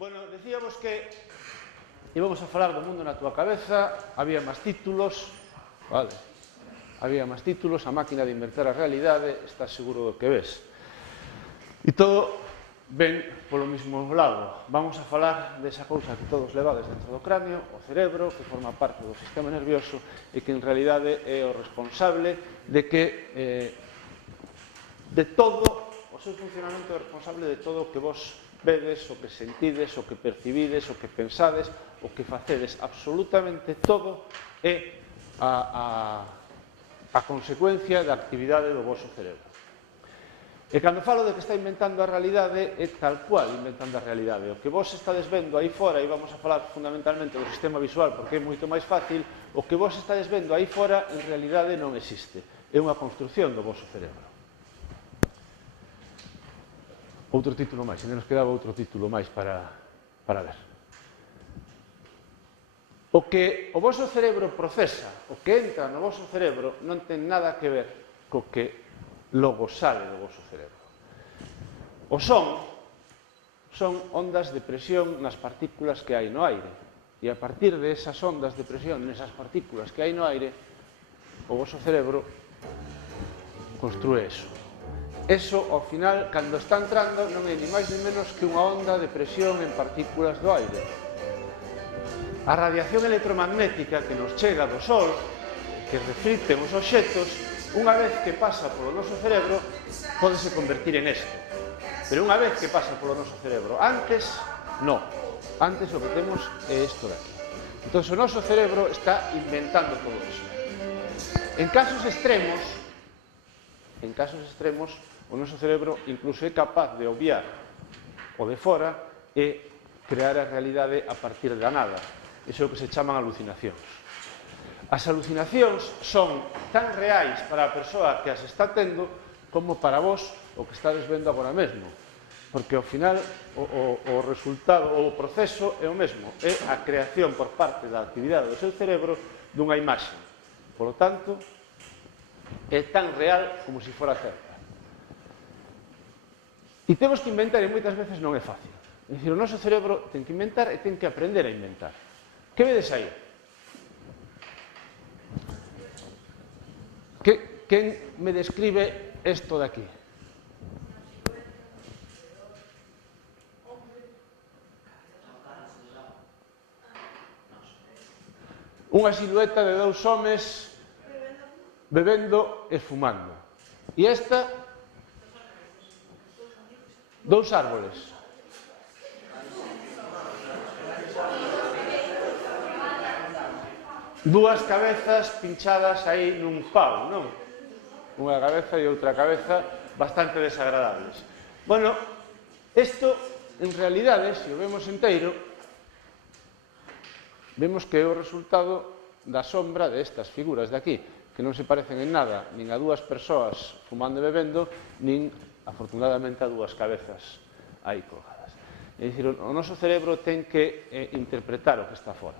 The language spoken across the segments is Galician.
Bueno, decíamos que íbamos a falar do mundo na túa cabeza, había máis títulos, vale, había máis títulos, a máquina de inventar a realidade, estás seguro do que ves. E todo ven polo mismo lado. Vamos a falar desa cousa que todos levades dentro do cráneo, o cerebro, que forma parte do sistema nervioso e que en realidade é o responsable de que de todo, o seu funcionamento é responsable de todo o que vos vedes, o que sentides, o que percibides, o que pensades, o que facedes, absolutamente todo é a consecuencia da actividade do vosso cerebro. E cando falo de que está inventando a realidade, é tal cual inventando a realidade. O que vos estades vendo aí fora, e vamos a falar fundamentalmente do sistema visual porque é moito máis fácil, o que vos estades vendo aí fora en realidade non existe. É unha construción do voso cerebro. Outro título máis, ainda nos quedaba outro título máis para ver. O que o voso cerebro procesa, o que entra no voso cerebro, non ten nada que ver co que logo sale do voso cerebro. O son ondas de presión nas partículas que hai no aire. E a partir de esas ondas de presión nesas partículas que hai no aire, o voso cerebro construe eso. Eso, ao final, cando está entrando, non é ni máis ni menos que unha onda de presión en partículas do aire. A radiación electromagnética que nos chega do Sol, que reflicten os obxectos, unha vez que pasa polo noso cerebro, pódese convertir en isto. Pero unha vez que pasa polo noso cerebro, antes, non. Antes o que temos é isto de aquí. Entón, o noso cerebro está inventando todo iso. En casos extremos, o noso cerebro incluso é capaz de obviar o de fora e crear a realidade a partir da nada. Iso é o que se chaman alucinacións. As alucinacións son tan reais para a persoa que as está tendo como para vos o que estades vendo agora mesmo. Porque ao final o resultado, o proceso é o mesmo. É a creación por parte da actividade do seu cerebro dunha imaxe. Por lo tanto, é tan real como se fora certa. E temos que inventar, e moitas veces non é fácil. É dicir, o noso cerebro ten que inventar e ten que aprender a inventar. Que vedes aí? Quen me describe isto de aquí? Unha silueta de dous homes bebendo e fumando. E esta? Dous árboles. Dúas cabezas pinchadas aí nun pau, non? Unha cabeza e outra cabeza bastante desagradables. Bueno, isto, en realidade, se o vemos inteiro, vemos que é o resultado da sombra destas figuras de aquí, que non se parecen en nada, nin a dúas persoas fumando e bebendo, nin, afortunadamente, a dúas cabezas aí colgadas. É dicir, o noso cerebro ten que interpretar o que está fora.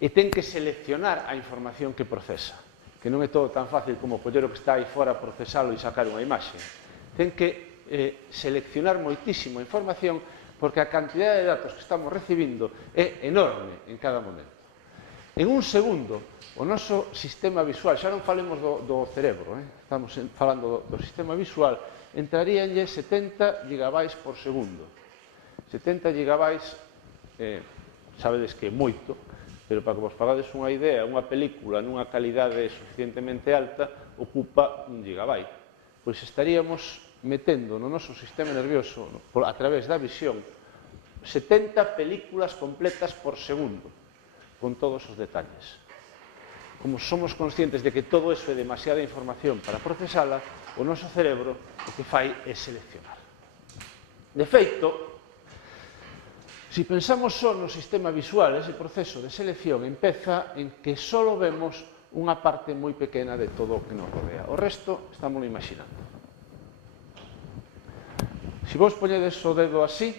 E ten que seleccionar a información que procesa, que non é todo tan fácil como coller o que está aí fora, procesalo e sacar unha imaxe. Ten que seleccionar moitísima información porque a cantidade de datos que estamos recibindo é enorme en cada momento. En un segundo, o noso sistema visual, xa non falemos do cerebro, estamos falando do sistema visual, entraríanlle 70 gigabytes por segundo. 70 gigabytes, sabedes que é moito, pero para que vos pagades unha idea, unha película nunha calidade suficientemente alta ocupa 1 gigabyte. Pois estaríamos metendo no noso sistema nervioso, a través da visión, 70 películas completas por segundo, con todos os detalles. Como somos conscientes de que todo eso é demasiada información para procesala, o noso cerebro o que fai é seleccionar. De feito, se pensamos só no sistema visual, ese proceso de selección empeza en que só vemos unha parte moi pequena de todo o que nos rodea. O resto estamos imaginando. Se vos poñedes o dedo así,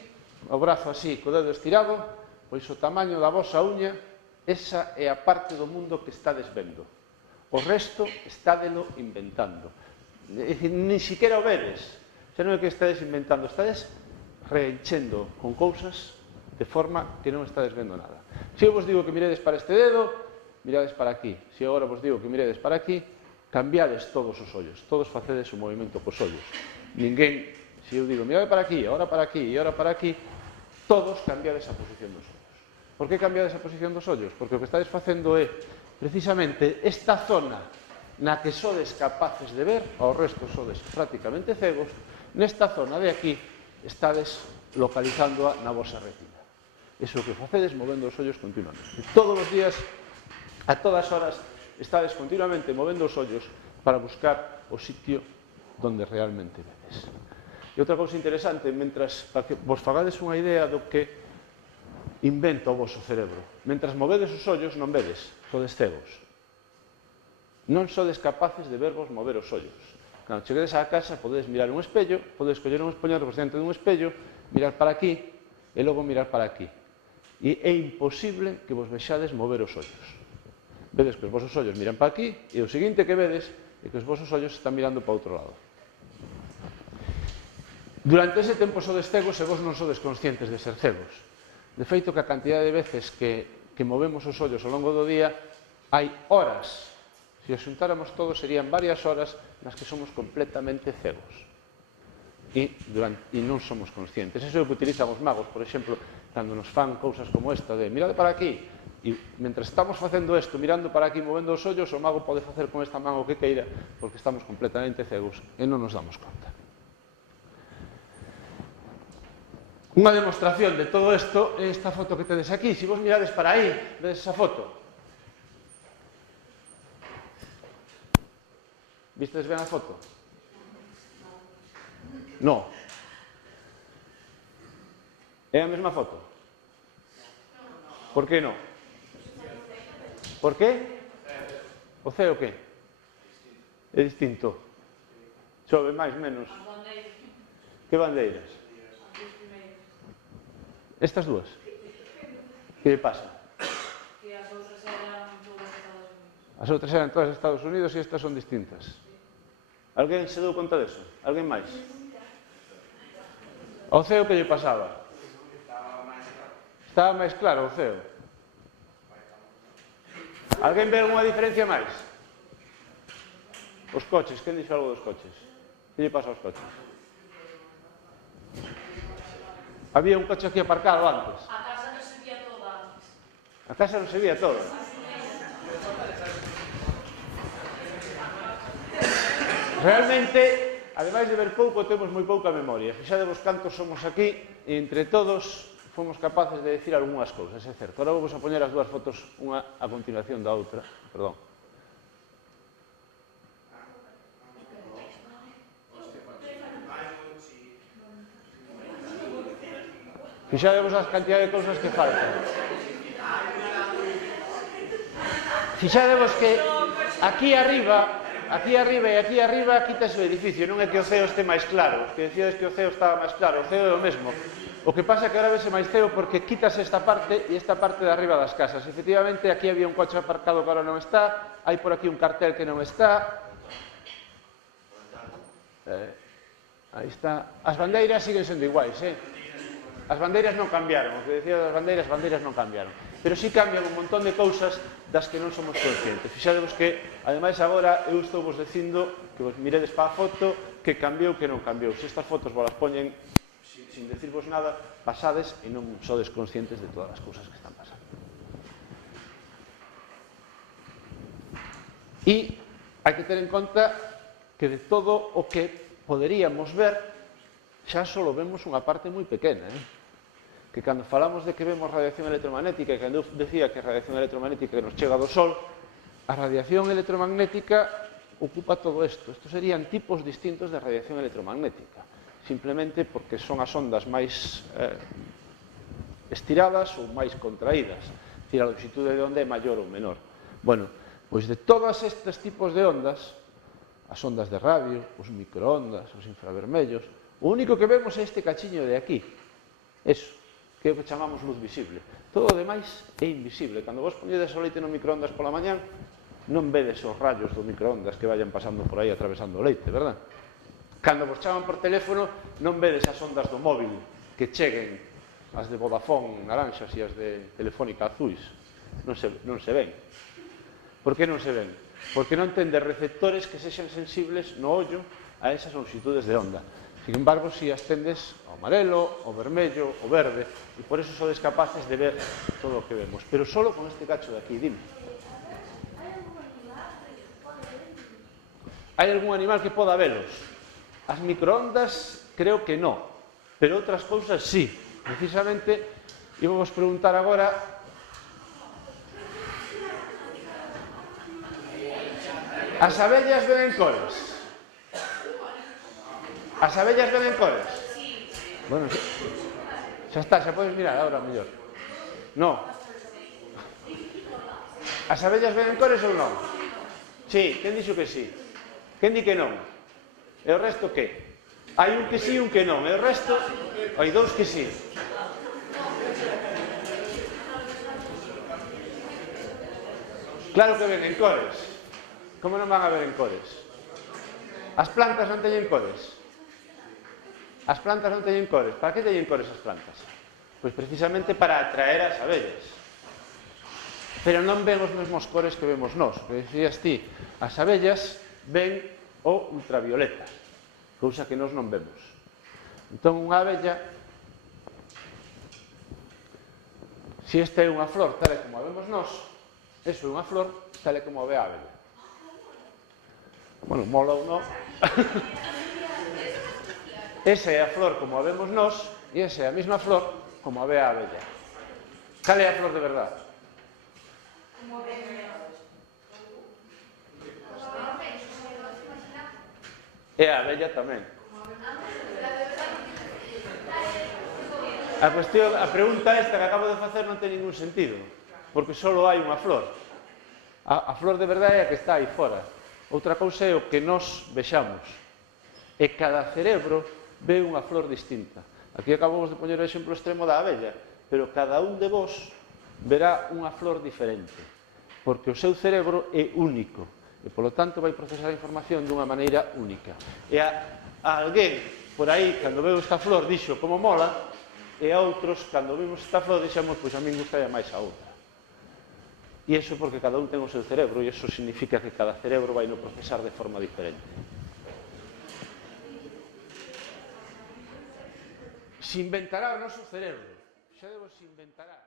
o brazo así, co dedo estirado, pois o tamaño da vosa uña, esa é a parte do mundo que estades vendo. O resto estádelo inventando. É dicir, ni siquiera o vedes. Xa non é que estades inventando, estades reenchendo con cousas de forma que non estades vendo nada. Se eu vos digo que miredes para este dedo, mirades para aquí. Se agora vos digo que miredes para aquí, cambiades todos os ollos. Todos facedes o movimento cos ollos. Ninguén, se eu digo, mirade para aquí, agora para aquí e agora para aquí, todos cambiades a posición dos ollos. Por que cambiades a posición dos ollos? Porque o que estades facendo é, precisamente, esta zona na que sodes capaces de ver, ao resto sodes prácticamente cegos, nesta zona de aquí estades localizándoa na vosa retina. Iso é o que facedes movendo os ollos continuamente. Todos os días, a todas horas, estades continuamente movendo os ollos para buscar o sitio donde realmente vedes. E outra cousa interesante, para que vos fagades unha idea do que inventa o vosso cerebro. Mentras movedes os ollos non vedes, sodes cegos. Non sodes capaces de vervos mover os ollos. Cando cheguedes á casa, podedes mirar un espello, podedes coller un espoñarvos diante dun espello, mirar para aquí e logo mirar para aquí. E é imposible que vos vexades mover os ollos. Vedes que os vosos ollos miran para aquí e o seguinte que vedes é que os vosos ollos están mirando para outro lado. Durante ese tempo sodes cegos e vos non sodes conscientes de ser cegos. De feito, que a cantidad de veces que movemos os ollos ao longo do día, hai horas. Se os xuntáramos todos, serían varias horas nas que somos completamente cegos. E non somos conscientes. Eso é o que utilizan os magos, por exemplo, cando nos fan cousas como esta de mirade para aquí, e mentre estamos facendo isto, mirando para aquí, movendo os ollos, o mago pode facer con esta man o que queira, porque estamos completamente cegos e non nos damos conta. Unha demostración de todo isto é esta foto que tedes aquí. Se vos mirades para aí, vedes esa foto. Vistes ben a foto? No. É a mesma foto? Por que non? Por que? O ceo que? É distinto. Chove máis, menos. Que bandeiras? Estas dúas? Que pasa? Que as outras eran todas Estados Unidos. As outras eran todas Estados Unidos e estas son distintas. Alguén se deu conta deso? Alguén máis? Ao ceo que lle pasaba? Estaba máis claro o ceo? Alguén ve unha diferencia máis? Os coches, quen dixo algo dos coches? Que lle pasa aos coches? Había un coche aquí aparcado antes. A casa non se vía toda antes. A casa non se vía toda. Realmente, ademais de ver pouco, temos moi pouca memoria. Fixadevos cantos somos aquí e entre todos fomos capaces de decir algunhas cousas, é certo. Agora vou a poñer as dúas fotos unha a continuación da outra. Perdón. Fixadevos as cantidades de cousas que faltan. Fixadevos que aquí arriba e aquí arriba quítase o edificio. Non é que o ceo este máis claro. Os que decíades que o ceo estaba máis claro, o ceo é o mesmo. O que pasa é que ahora vese máis ceo porque quítase esta parte e esta parte de arriba das casas. Efectivamente, aquí había un coche aparcado que ahora non está, hai por aquí un cartel que non está. Aí está. As bandeiras siguen sendo iguais, As bandeiras non cambiaron, o que decía das bandeiras non cambiaron. Pero sí cambian un montón de cousas das que non somos conscientes. Fixadevos que, ademais, agora eu estou vos dicindo que vos miredes para a foto que cambiou, que non cambiou. Se estas fotos vos las poñen sin decirvos nada, pasades e non sodes conscientes de todas as cousas que están pasando. E hai que ter en conta que de todo o que poderíamos ver xa só vemos unha parte moi pequena, que cando falamos de que vemos radiación electromagnética, e cando eu decía que a radiación electromagnética nos chega do Sol, a radiación electromagnética ocupa todo isto. Estos serían tipos distintos de radiación electromagnética, simplemente porque son as ondas máis estiradas ou máis contraídas, é dicir, a longitude de onda é maior ou menor. Bueno, pois de todos estes tipos de ondas, as ondas de radio, os microondas, os infravermellos, o único que vemos é este cachiño de aquí, eso, que é o que chamamos luz visible. Todo o demais é invisible. Cando vos poñedes o leite no microondas pola mañán, non vedes os rayos do microondas que vayan pasando por aí atravesando o leite, verdad? Cando vos chaman por teléfono, non vedes as ondas do móvil que cheguen as de Vodafone naranxas e as de Telefónica azuis. Non se ven. Por que non se ven? Porque non ten de receptores que sexan sensibles no ollo a esas longitudes de onda. Sin embargo, si as tendes ao amarelo, ao vermello, ao verde, e por eso sodes capaces de ver todo o que vemos. Pero solo con este cacho de aquí, dime. Hai algún animal que poda velos? As microondas creo que non, pero outras cousas sí. Precisamente, íbamos preguntar agora as abellas ven en cores. As abellas ven en cores? Bueno, xa está, xa podes mirar agora mellor. Non. As abellas ven en cores ou non? Sí, quen dixo que sí? Quen di que non? E o resto que? Hai un que sí e un que non, e o resto hai dous que sí. Claro que ven en cores. Como non van a ver en cores? As plantas non teñen cores? As plantas non teñen cores. Para que teñen cores as plantas? Pois precisamente para atraer as abellas. Pero non ven os mesmos cores que vemos nós. Que decías ti, as abellas ven o ultravioleta, cousa que nós non vemos. Entón, unha abella, se esta é unha flor tal e como a vemos nós, eso é unha flor tal e como a ve a abella. Bueno, mola ou non. Esa é a flor como a vemos nós e esa é a mesma flor como a ve a abella. Cal é a flor de verdade? E a abella tamén. A pregunta esta que acabo de facer non ten ningún sentido, porque só hai unha flor. A flor de verdade é a que está aí fora. Outra cousa é o que nós vexamos. E cada cerebro ve unha flor distinta. Aquí acabamos de poñer o exemplo extremo da abella, pero cada un de vos verá unha flor diferente, porque o seu cerebro é único, e polo tanto vai procesar a información dunha maneira única. E a alguén por aí, cando veu esta flor, dixo como mola, e a outros, cando vimos esta flor, dixemos, pois a min gustaría máis a outra. E iso porque cada un ten o seu cerebro, e iso significa que cada cerebro vai no procesar de forma diferente. Se inventará o noso cerebro, xa debo se inventará.